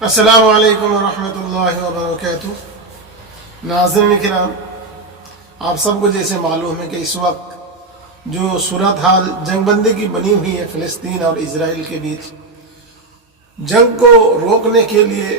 السلام علیکم ورحمۃ اللہ وبرکاتہ۔ ناظرین کرام، آپ سب کو جیسے معلوم ہے کہ اس وقت جو صورتحال جنگ بندی کی بنی ہوئی ہے فلسطین اور اسرائیل کے بیچ، جنگ کو روکنے کے لیے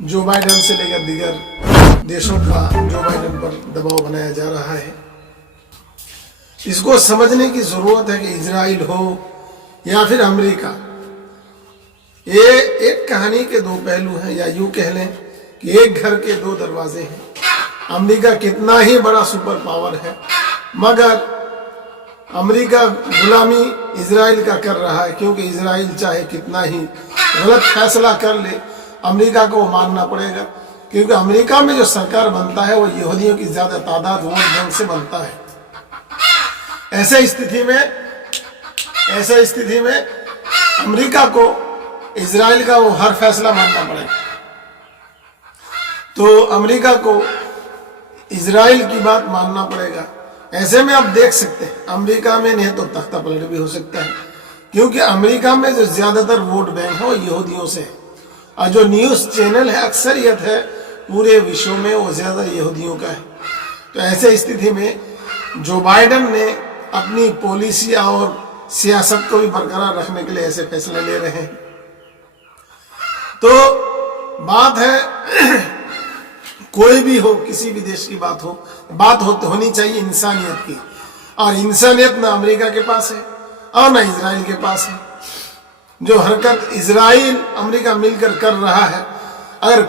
جو بائیڈن سے لے کر دیگر دیشوں کا جو بائیڈن پر دباؤ بنایا جا رہا ہے۔ اس کو سمجھنے کی ضرورت ہے کہ اسرائیل ہو یا پھر امریکہ، یہ ایک کہانی کے دو پہلو ہیں، یا یوں کہہ لیں کہ ایک گھر کے دو دروازے ہیں۔ امریکہ کتنا ہی بڑا سپر پاور ہے، مگر امریکہ غلامی اسرائیل کا کر رہا ہے، کیونکہ اسرائیل چاہے کتنا ہی غلط فیصلہ کر لے، امریکہ کو وہ ماننا پڑے گا، کیونکہ امریکہ میں جو سرکار بنتا ہے وہ یہودیوں کی زیادہ تعداد ووٹ بینک سے بنتا ہے۔ ایسے استھتی میں امریکہ کو اسرائیل کا وہ ہر فیصلہ ماننا پڑے گا، تو امریکہ کو اسرائیل کی بات ماننا پڑے گا۔ ایسے میں آپ دیکھ سکتے ہیں امریکہ میں نہیں تو تختہ پلٹ بھی ہو سکتا ہے، کیونکہ امریکہ میں جو زیادہ تر ووٹ بینک ہے وہ یہودیوں سے ہے، اور جو نیوز چینل ہے اکثریت ہے پورے وشو میں وہ زیادہ یہودیوں کا ہے۔ تو ایسے استھتی میں جو بائیڈن نے اپنی پالیسی اور سیاست کو بھی برقرار رکھنے کے لیے ایسے فیصلے لے رہے ہیں، تو بات ہے کوئی بھی ہو، کسی بھی دیش کی بات ہونی چاہیے انسانیت کی، اور انسانیت نہ امریکہ کے پاس ہے اور نہ اسرائیل کے پاس ہے۔ جو حرکت اسرائیل امریکہ مل کر کر رہا ہے، اگر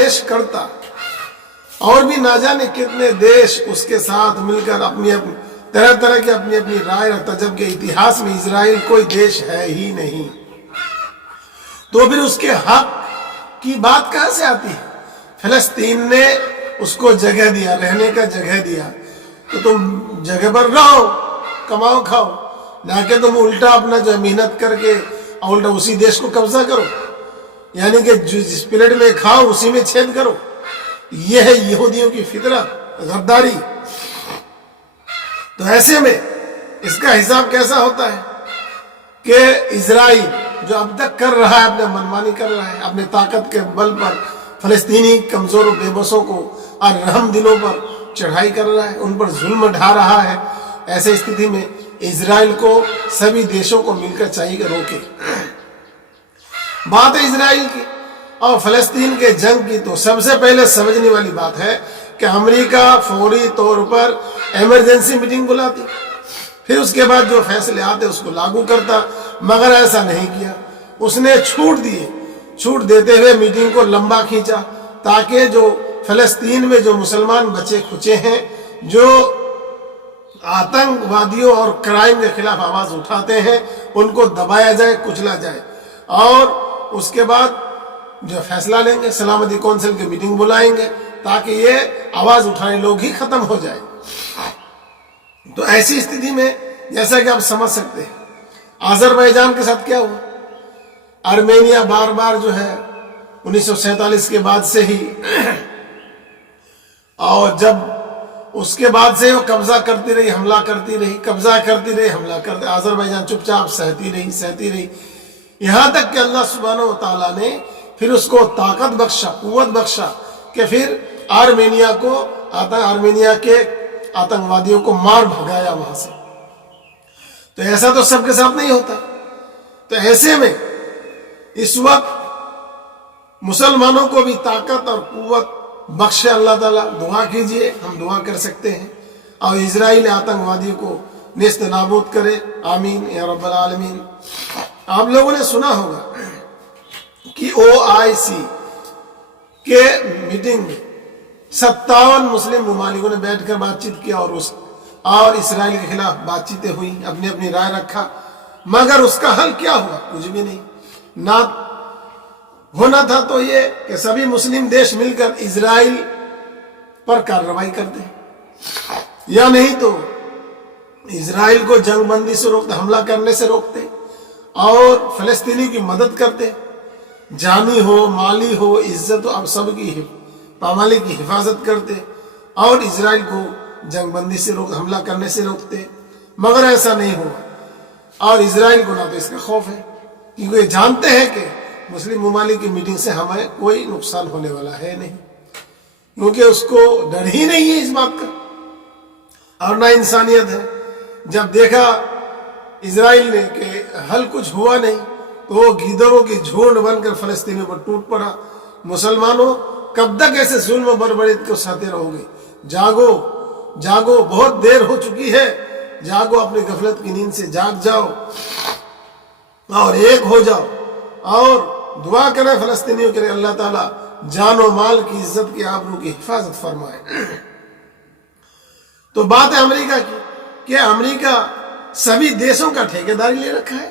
دیش کرتا اور بھی نہ جانے کتنے دیش اس کے ساتھ مل کر اپنی طرح کی اپنی رائے رکھتا، جبکہ اتہاس میں اسرائیل کوئی دیش ہے ہی نہیں، تو پھر اس کے حق کی بات کہاں سے آتی ہے؟ فلسطین نے اس کو جگہ دیا، رہنے کا جگہ دیا، تو تم جگہ پر رہو، کماؤ کھاؤ، نہ کہ تم الٹا اپنا جو محنت کر کے الٹا اسی دیش کو قبضہ کرو، یعنی کہ جس پلیٹ میں کھاؤ اسی میں چھید کرو۔ یہ ہے یہودیوں کی فطرت، غداری۔ تو ایسے میں اس کا حساب کیسا ہوتا ہے کہ اسرائیل جو اب تک کر رہا ہے، اپنے منمانی کر رہا ہے، اپنے طاقت کے بل پر فلسطینی کمزور و بے بسوں کو اور رحم دلوں پر چڑھائی کر رہا ہے، ان پر ظلم ڈھا رہا ہے۔ ایسے استھتی میں اسرائیل کو سبھی دیشوں کو مل کر چاہیے کہ روکے۔ بات ہے اسرائیل کی اور فلسطین کے جنگ کی، تو سب سے پہلے سمجھنے والی بات ہے کہ امریکہ فوری طور پر ایمرجنسی میٹنگ بلاتی، پھر اس کے بعد جو فیصلے آتے اس کو لاگو کرتا، مگر ایسا نہیں کیا۔ اس نے چھوٹ دیتے ہوئے میٹنگ کو لمبا کھینچا، تاکہ جو فلسطین میں جو مسلمان بچے کھچے ہیں، جو آتنک وادیوں اور کرائم کے خلاف آواز اٹھاتے ہیں، ان کو دبایا جائے، کچلا جائے، اور اس کے بعد جو فیصلہ لیں گے سلامتی کونسل کی میٹنگ بلائیں گے، تاکہ یہ آواز اٹھانے لوگ ہی ختم ہو جائے۔ تو ایسی استھتی میں جیسا کہ آپ سمجھ سکتے ہیں آذربائیجان کے ساتھ کیا ہوا، آرمینیا بار بار جو ہے 1947 کے بعد سے ہی، اور جب اس کے بعد سے وہ قبضہ کرتی رہی، حملہ کرتی رہی، قبضہ کرتی رہی، حملہ کرتی، آذربائیجان چپ چاپ سہتی رہی، یہاں تک کہ اللہ سبحانہ و تعالیٰ نے پھر اس کو طاقت بخشا، قوت بخشا، کہ پھر آرمینیا کے آتنکوادیوں کو مار بھگایا وہاں سے۔ تو ایسا تو سب کے ساتھ نہیں ہوتا۔ تو ایسے میں اس وقت مسلمانوں کو بھی طاقت اور قوت بخشے اللہ تعالیٰ۔ دعا کیجئے، ہم دعا کر سکتے ہیں، اور اسرائیل آتنکوادیوں کو نیست نابود کرے، آمین یا رب العالمین۔ آپ لوگوں نے سنا ہوگا کہ OIC کے میٹنگ میں 57 مسلم ممالکوں نے بیٹھ کر بات چیت کیا، اور اسرائیل کے خلاف بات چیتیں ہوئی، اپنی رائے رکھا، مگر اس کا حل کیا ہوا؟ کچھ بھی نہیں۔ نہ ہونا تھا تو یہ کہ سبھی مسلم دیش مل کر اسرائیل پر کارروائی کرتے، یا نہیں تو اسرائیل کو جنگ بندی سے روکتے، حملہ کرنے سے روکتے، اور فلسطینی کی مدد کرتے، جانی ہو، مالی ہو، عزت ہو، اب سب کی پامالی کی حفاظت کرتے، اور اسرائیل کو جنگ بندی سے حملہ کرنے سے روکتے، مگر ایسا نہیں ہوا۔ اور اسرائیل کو نہ تو اس کا خوف ہے، کیونکہ یہ جانتے ہیں کہ مسلم ممالک کی میٹنگ سے ہمیں کوئی نقصان ہونے والا ہے نہیں، کیونکہ اس کو ڈر ہی نہیں ہے اس بات کا، اور نہ انسانیت ہے۔ جب دیکھا اسرائیل نے کہ حل کچھ ہوا نہیں تو وہ گیدڑوں کی جھونڈ بن کر فلسطینیوں پر ٹوٹ پڑا۔ مسلمانوں کب تک ایسے ظلم و بربریت کو سہتے رہو گے؟ جاگو جاگو، بہت دیر ہو چکی ہے، جاگو، اپنی غفلت کی نیند سے جاگ جاؤ اور ایک ہو جاؤ اور دعا کریں فلسطینیوں کے لیے، اللہ تعالیٰ جان و مال کی عزت کی، آبرو کی حفاظت فرمائے۔ تو بات ہے امریکہ کی کہ امریکہ سبھی دیشوں کا ٹھیکیداری لے رکھا ہے،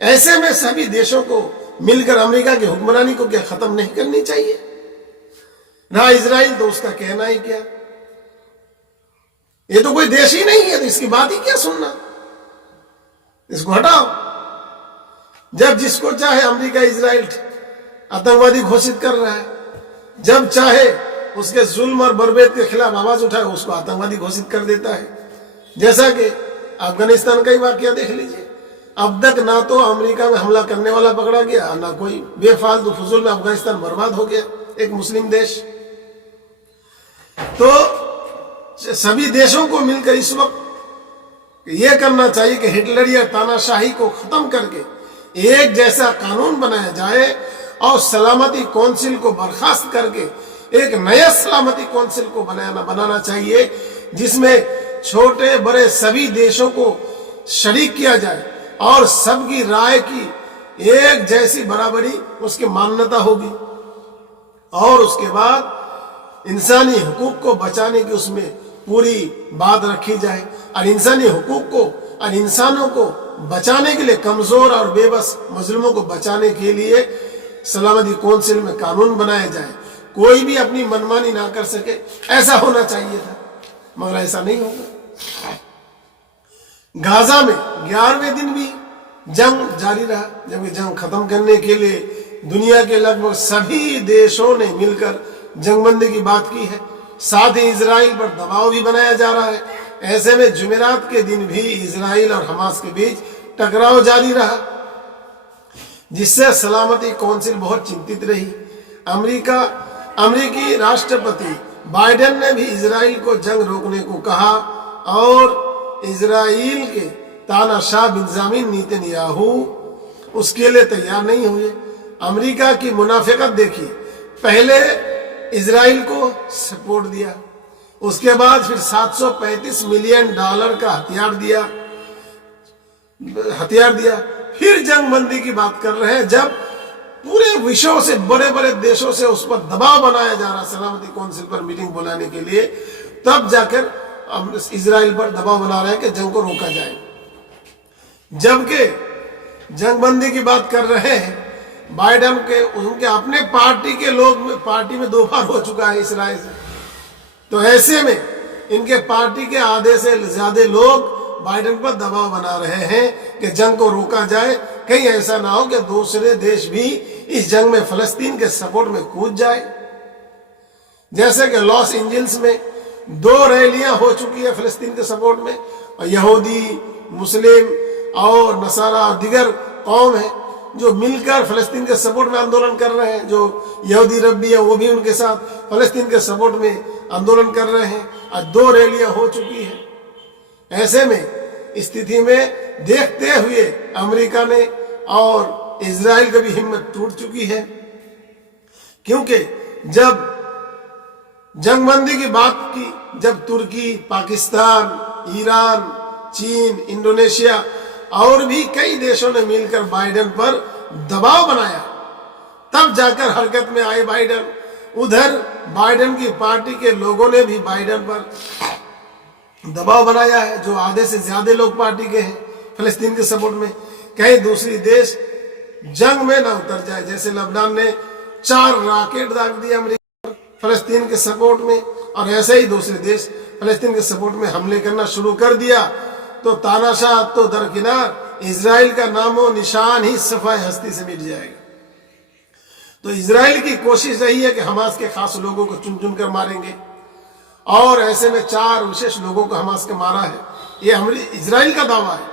ایسے میں سبھی دیشوں کو مل کر امریکہ کی حکمرانی کو کیا ختم نہیں کرنی چاہیے؟ نہ اسرائیل تو اس کا کہنا ہی کیا، یہ تو کوئی دیش ہی نہیں ہے، تو اس کی بات ہی کیا سننا، اس کو ہٹاؤ۔ جب جس کو چاہے امریکہ اسرائیل آتنکوادی گھوشت کر رہا ہے، جب چاہے اس کے ظلم اور بربریت کے خلاف آواز اٹھائے اس کو آتنکوادی گھوشت کر دیتا ہے، جیسا کہ افغانستان کا ہی واقعہ دیکھ لیجئے۔ اب تک نہ تو امریکہ میں حملہ کرنے والا پکڑا گیا، نہ کوئی، بے فالتو فضول میں افغانستان برباد ہو گیا، ایک مسلم دیش۔ تو سبھی دیشوں کو مل کر اس وقت یہ کرنا چاہیے کہ ہٹلر یا تاناشاہی کو ختم کر کے ایک جیسا قانون بنایا جائے اور سلامتی کونسل کو برخاست کر کے ایک نیا سلامتی کونسل کو بنانا چاہیے، جس میں چھوٹے بڑے سبھی دیشوں کو شریک کیا جائے اور سب کی رائے کی ایک جیسی برابری اس کی مانتا ہوگی، اور اس کے بعد انسانی حقوق کو بچانے کی اس میں پوری بات رکھی جائے، اور انسانی حقوق کو اور انسانوں کو بچانے کے لیے، کمزور اور بے بس مظلوموں کو بچانے کے لیے سلامتی کونسل میں قانون بنایا جائے، کوئی بھی اپنی منمانی نہ کر سکے، ایسا ہونا چاہیے تھا، مگر ایسا نہیں ہوگا۔ غازہ میں 11ویں دن بھی جنگ جاری رہا، جبکہ جنگ ختم کرنے کے لیے دنیا کے لگ بھگ سبھی دیشوں نے مل کر جنگ بندی کی بات کی ہے، ساتھ ہی اسرائیل پر دباؤ بھی بنایا جا رہا ہے۔ ایسے میں جمعرات کے دن بھی اسرائیل اور حماس کے بیچ ٹکراؤ جاری رہا، جس سے سلامتی کونسل بہت چنتت رہی۔ امریکی راشٹرپتی بائیڈن نے بھی اسرائیل کو جنگ روکنے کو کہا، اور اسرائیل کے تاناشاہ بنیامین نیتن یاہو اس کے لیے تیار نہیں ہوئے۔ امریکہ کی منافقت دیکھی، پہلے اسرائیل کو سپورٹ دیا، اس کے بعد پھر $735 ملین کا ہتھیار دیا، پھر جنگ بندی کی بات کر رہے ہیں، جب پورے وشو سے بڑے بڑے دیشوں سے اس پر دباؤ بنایا جا رہا سلامتی کونسل پر میٹنگ بلانے کے لیے، تب جا کر اسرائیل پر دباؤ بنا رہے ہیں کہ جنگ کو روکا جائے، جبکہ جنگ بندی کی بات کر رہے ہیں بائیڈن کے، ان کے اپنے پارٹی کے لوگ، پارٹی میں 2 بار ہو چکا ہے اسرائیل سے، تو ایسے میں ان کے پارٹی کے آدھے سے زیادہ لوگ بائیڈن پر دباؤ بنا رہے ہیں کہ جنگ کو روکا جائے، کہیں ایسا نہ ہو کہ دوسرے دیش بھی اس جنگ میں فلسطین کے سپورٹ میں کود جائے۔ جیسے کہ لاس اینجلس میں 2 ریلیاں ہو چکی ہیں فلسطین کے سپورٹ میں، اور یہودی، مسلم اور نصارہ اور دیگر قوم ہیں جو مل کر فلسطین کے سپورٹ میں آندولن کر رہے ہیں، جو یہودی ربی ہے وہ بھی ان کے ساتھ فلسطین کے سپورٹ میں آندولن کر رہے ہیں، اور 2 ریلیاں ہو چکی ہیں۔ ایسے میں استھتی میں دیکھتے ہوئے امریکہ نے اور اسرائیل کا بھی ہمت ٹوٹ چکی ہے، کیونکہ جب جنگ بندی کی بات کی، جب ترکی، پاکستان، ایران، چین، انڈونیشیا اور بھی کئی دیشوں نے مل کر بائیڈن پر دباؤ بنایا، تب جا کر حرکت میں آئے بائیڈن۔ ادھر بائیڈن کی پارٹی کے لوگوں نے بھی بائیڈن پر دباؤ بنایا ہے، جو آدھے سے زیادہ لوگ پارٹی کے ہیں فلسطین کے سپورٹ میں، کہیں دوسری دیش جنگ میں نہ اتر جائے۔ جیسے لبنان نے 4 راکٹ داغ دیے امریکہ فلسطین کے سپورٹ میں، اور ایسے ہی دوسرے دیش فلسطین کے سپورٹ میں حملے کرنا شروع کر دیا، تو تاناشاہ تو درکنار، اسرائیل کا نام و نشان ہی صفحہ ہستی سے مٹ جائے گا۔ تو اسرائیل کی کوشش رہی ہے کہ حماس کے خاص لوگوں کو چن چن کر ماریں گے، اور ایسے میں 4 وشیش لوگوں کو حماس کے مارا ہے، یہ اسرائیل کا دعویٰ ہے۔